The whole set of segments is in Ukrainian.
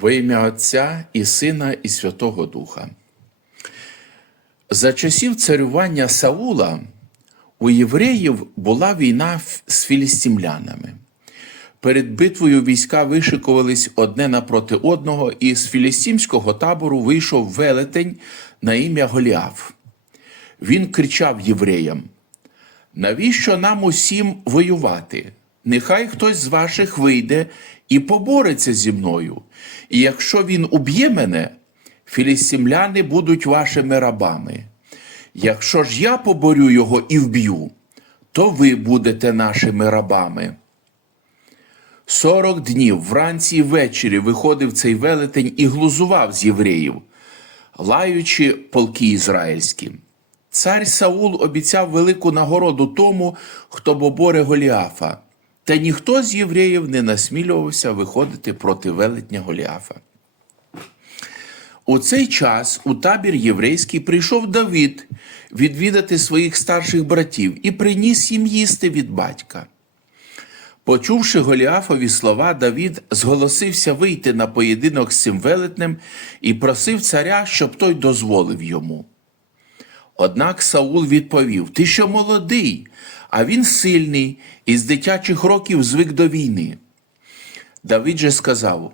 Во ім'я Отця і Сина, і Святого Духа. За часів царювання Саула у євреїв була війна з філістимлянами. Перед битвою війська вишикувались одне напроти одного, і з філістимського табору вийшов велетень на ім'я Голіаф. Він кричав євреям: Навіщо нам усім воювати? Нехай хтось з ваших вийде і побореться зі мною. І якщо він уб'є мене, філістимляни будуть вашими рабами. Якщо ж я поборю його і вб'ю, то ви будете нашими рабами. Сорок днів вранці і ввечері виходив цей велетень і глузував з євреїв, лаючи полки ізраїльські. Цар Саул обіцяв велику нагороду тому, хто поборе Голіафа, та ніхто з євреїв не насмілювався виходити проти велетня Голіафа. У цей час у табір єврейський прийшов Давид відвідати своїх старших братів і приніс їм їсти від батька. Почувши Голіафові слова, Давід зголосився вийти на поєдинок з цим велетнем і просив царя, щоб той дозволив йому. Однак Саул відповів: Ти що молодий, а він сильний і з дитячих років звик до війни. Давид же сказав: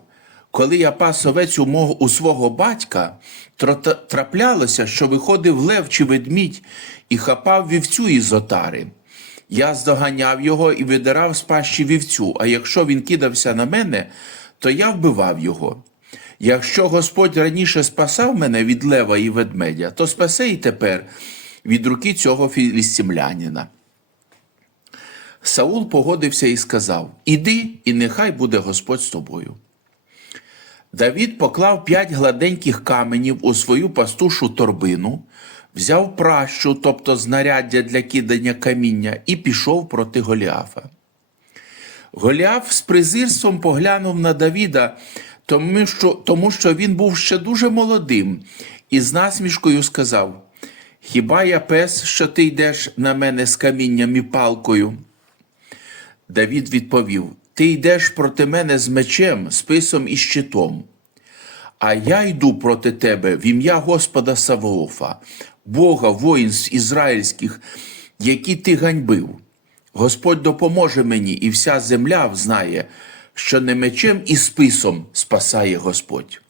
Коли я пас овець у, мого, у свого батька, траплялося, що виходив лев чи ведмідь і хапав вівцю із отари. Я здоганяв його і видирав з пащі вівцю, а якщо він кидався на мене, то я вбивав його. Якщо Господь раніше спасав мене від лева і ведмедя, то спасе і тепер від руки цього філістимлянина. Саул погодився і сказав: Іди, і нехай буде Господь з тобою. Давід поклав п'ять гладеньких каменів у свою пастушу торбину, взяв пращу, тобто знаряддя для кидання каміння, і пішов проти Голіафа. Голіаф з презирством поглянув на Давіда, тому що, тому що він був ще дуже молодим, і з насмішкою сказав: Хіба я пес, що ти йдеш на мене з камінням і палкою? Давід відповів: Ти йдеш проти мене з мечем, списом і щитом. А я йду проти тебе в ім'я Господа Савоофа, Бога воїнств ізраїльських, які ти ганьбив. Господь допоможе мені, і вся земля взнає, що не мечем і списом спасає Господь.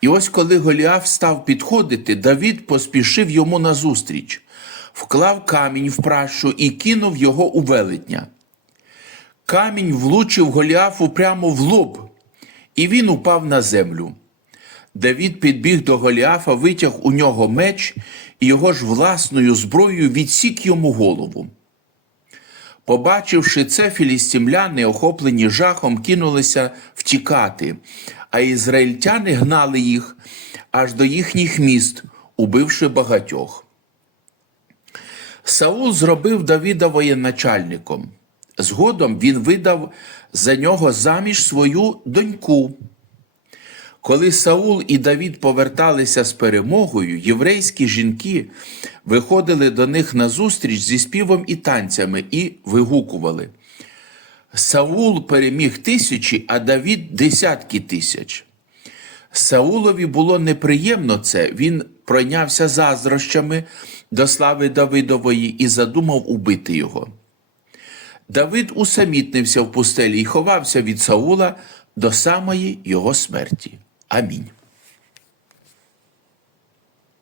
І ось коли Голіаф став підходити, Давід поспішив йому назустріч, вклав камінь в пращу і кинув його у велетня. Камінь влучив Голіафу прямо в лоб, і він упав на землю. Давід підбіг до Голіафа, витяг у нього меч і його ж власною зброєю відсік йому голову. Побачивши це, філістимляни, охоплені жахом, кинулися втікати, а ізраїльтяни гнали їх аж до їхніх міст, убивши багатьох. Саул зробив Давіда воєначальником. Згодом він видав за нього заміж свою доньку. Коли Саул і Давід поверталися з перемогою, єврейські жінки виходили до них назустріч зі співом і танцями і вигукували. Саул переміг тисячі, а Давід десятки тисяч. Саулові було неприємно це, він пройнявся заздрощами до слави Давидової і задумав убити його. Давид усамітнився в пустелі і ховався від Саула до самої його смерті. Амінь.